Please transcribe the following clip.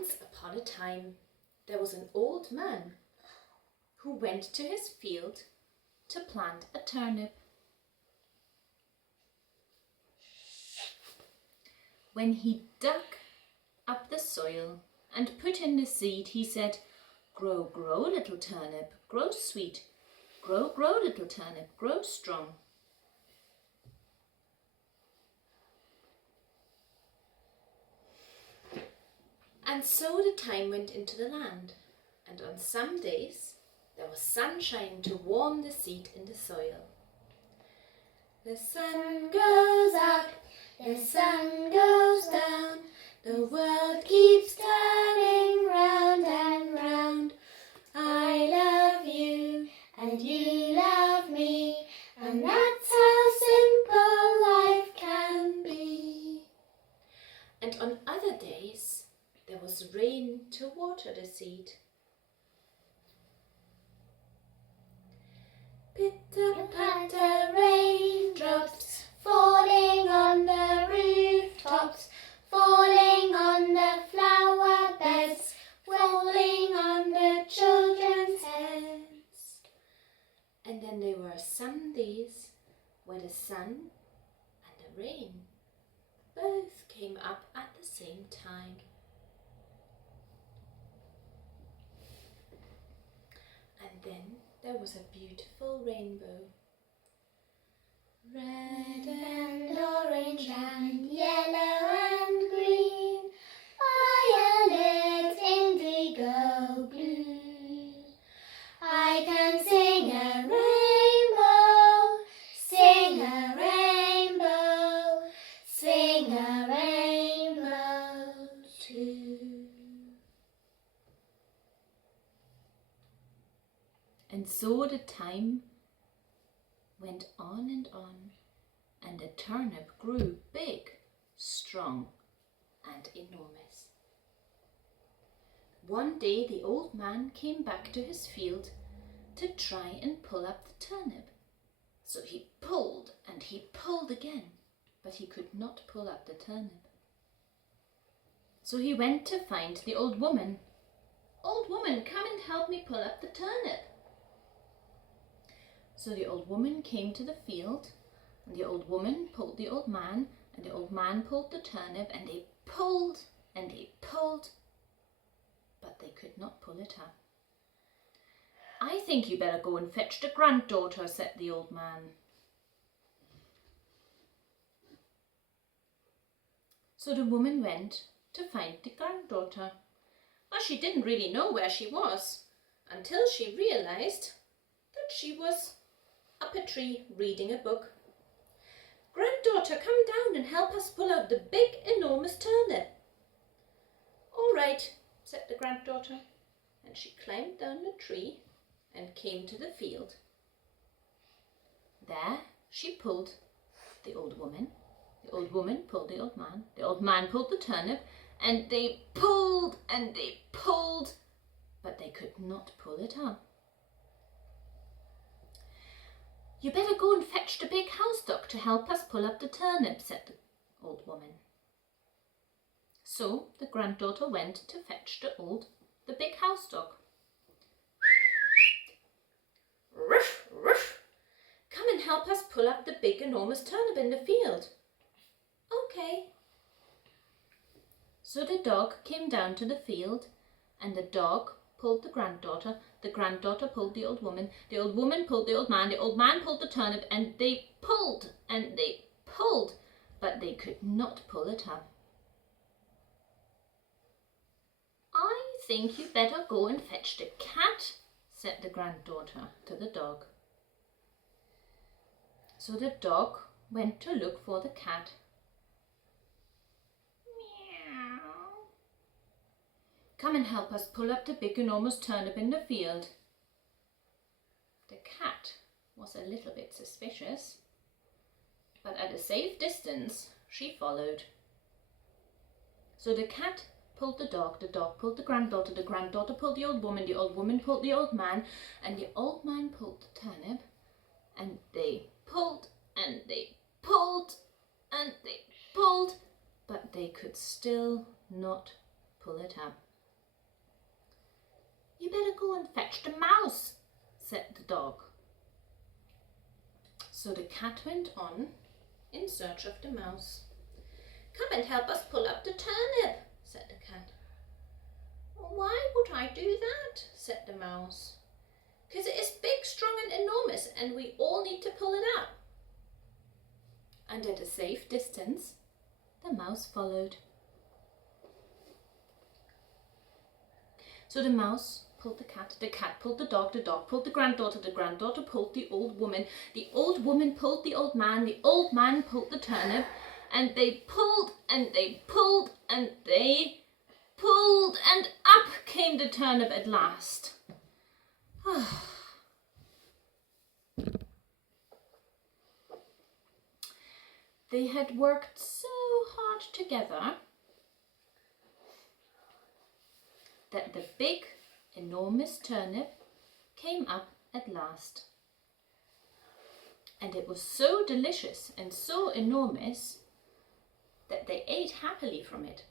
Once upon a time, there was an old man who went to his field to plant a turnip. When he dug up the soil and put in the seed, he said, "Grow, grow, little turnip, grow sweet. Grow, grow, little turnip, grow strong." And so the time went into the land, and on some days there was sunshine to warm the seed in the soil. The sun goes up, the sun goes down, the world keeps turning round and round. I love you and you love me, and that's how simple life can be. And on other days there was rain to water the seed. Pitter-patter raindrops falling on the rooftops, falling on the flower beds, falling on the children's heads. And then there were some days where the sun and the rain both came up at the same time. And then there was a beautiful rainbow. Red and orange and yellow and green, violet, indigo, blue. I can sing a rainbow, sing a rainbow, sing a rainbow too. And so the time went on, and the turnip grew big, strong, and enormous. One day the old man came back to his field to try and pull up the turnip. So he pulled and he pulled again, but he could not pull up the turnip. So he went to find the old woman. "Old woman, come and help me pull up the turnip." So the old woman came to the field, and the old woman pulled the old man, and the old man pulled the turnip, and they pulled, but they could not pull it up. "I think you better go and fetch the granddaughter," said the old man. So the woman went to find the granddaughter. Well, she didn't really know where she was until she realized that she was up a tree reading a book. "Granddaughter, come down and help us pull out the big, enormous turnip." "All right," said the granddaughter, and she climbed down the tree and came to the field. There she pulled the old woman pulled the old man pulled the turnip, and they pulled, but they could not pull it up. "You better go and fetch the big house dog to help us pull up the turnip," said the old woman. So the granddaughter went to fetch the big house dog. "Ruff, ruff, come and help us pull up the big enormous turnip in the field." "Okay." So the dog came down to the field, and the dog pulled the granddaughter pulled the old woman pulled the old man pulled the turnip, and they pulled, but they could not pull it up. "I think you better go and fetch the cat," said the granddaughter to the dog. So the dog went to look for the cat. "Meow. Come and help us pull up the big enormous turnip in the field." The cat was a little bit suspicious, but at a safe distance she followed. So the cat pulled the dog pulled the granddaughter pulled the old woman pulled the old man, and the old man pulled the turnip, and they pulled, but they could still not pull it up. You better go and fetch the mouse, said the dog. So the cat went on in search of the mouse. Come and help us pull up the turnip, said the cat. Why would I do that, said the mouse. Because it is big, strong and enormous and we all need to pull it up. And at a safe distance, the mouse followed. So the mouse pulled the cat pulled the dog pulled the granddaughter pulled the old woman pulled the old man pulled the turnip, and they pulled and they pulled and they pulled, and up came the turnip at last. They had worked so hard together that the big, enormous turnip came up at last. And it was so delicious and so enormous that they ate happily from it.